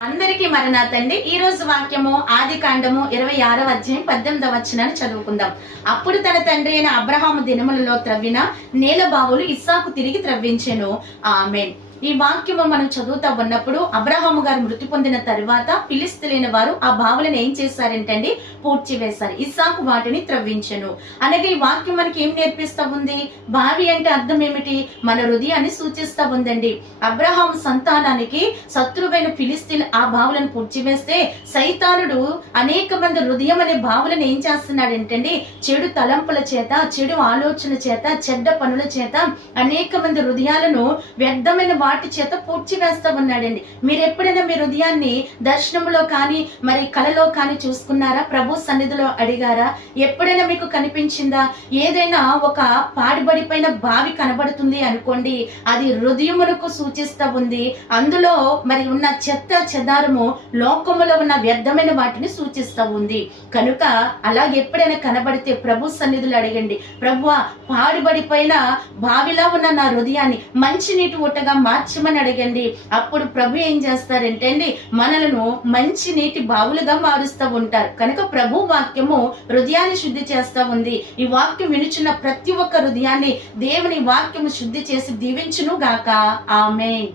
అందరికీ మరణాతండి. ఈ రోజు వాక్యము ఆది కాండము 26వ అధ్యాయం 18వ వచనాన్ని చదువుకుందాం. అప్పుడు తన తండ్రి అయిన అబ్రహాము దినములలో త్రవ్విన నేల బావులు ఇస్సాకు తిరిగి త్రవ్వించెను. ఆమేన్. ఈ వాక్యము మనం చదువుతా ఉన్నప్పుడు అబ్రహాము గారు మృతి పొందిన తరువాత ఫిలిస్తీయులైన వారు ఆ బావులను ఏం చేశారంటండి? పూడ్చివేశారు. ఇస్సాకు వాటిని త్రవ్వించెను. అనగా ఈ వాక్యం మనకి ఏం నేర్పిస్తా ఉంది? బావి అంటే అర్థం ఏమిటి? మన హృదయాన్ని సూచిస్తా ఉందండి. అబ్రహాము సంతానానికి శత్రువైన ఫిలిస్తీయులు ఆ బావులను పూడ్చివేస్తే సైతానుడు అనేక మంది హృదయం అనే బావులను ఏం చేస్తున్నాడంటండి? చెడు తలంపుల చేత, చెడు ఆలోచన చేత, చెడ్డ పనుల చేత అనేక మంది హృదయాలను వ్యర్థమైన వాటి చేత పూడ్చివేస్తా ఉన్నాడండి. మీరు ఎప్పుడైనా మీ హృదయాన్ని దర్శనంలో కానీ మరి కలలో కానీ చూసుకున్నారా? ప్రభు సన్నిధిలో అడిగారా? ఎప్పుడైనా మీకు కనిపించిందా? ఏదైనా ఒక పాడుబడిపోయిన బావి కనబడుతుంది అనుకోండి, అది హృదయమునకు సూచిస్తా ఉంది. అందులో మరి ఉన్న చెత్త చెదారము లోకములో ఉన్న వ్యర్థమైన వాటిని సూచిస్తా ఉంది. కనుక అలాగే ఎప్పుడైనా కనబడితే ప్రభు సన్నిధిలో అడగండి, ప్రభువా పాడుబడిపోయిన బావిలా ఉన్న నా హృదయాన్ని మంచి నీటి ఊటగా మార్చమని అడగండి. అప్పుడు ప్రభు ఏం చేస్తారంటే అండి, మనలను మంచి నీటి బావులుగా మారుస్తూ ఉంటారు. కనుక ప్రభు వాక్యము హృదయాన్ని శుద్ధి చేస్తా ఉంది. ఈ వాక్యం వినుచున్న ప్రతి ఒక్క హృదయాన్ని దేవుని వాక్యము శుద్ధి చేసి దీవించును గాక. ఆమేన్.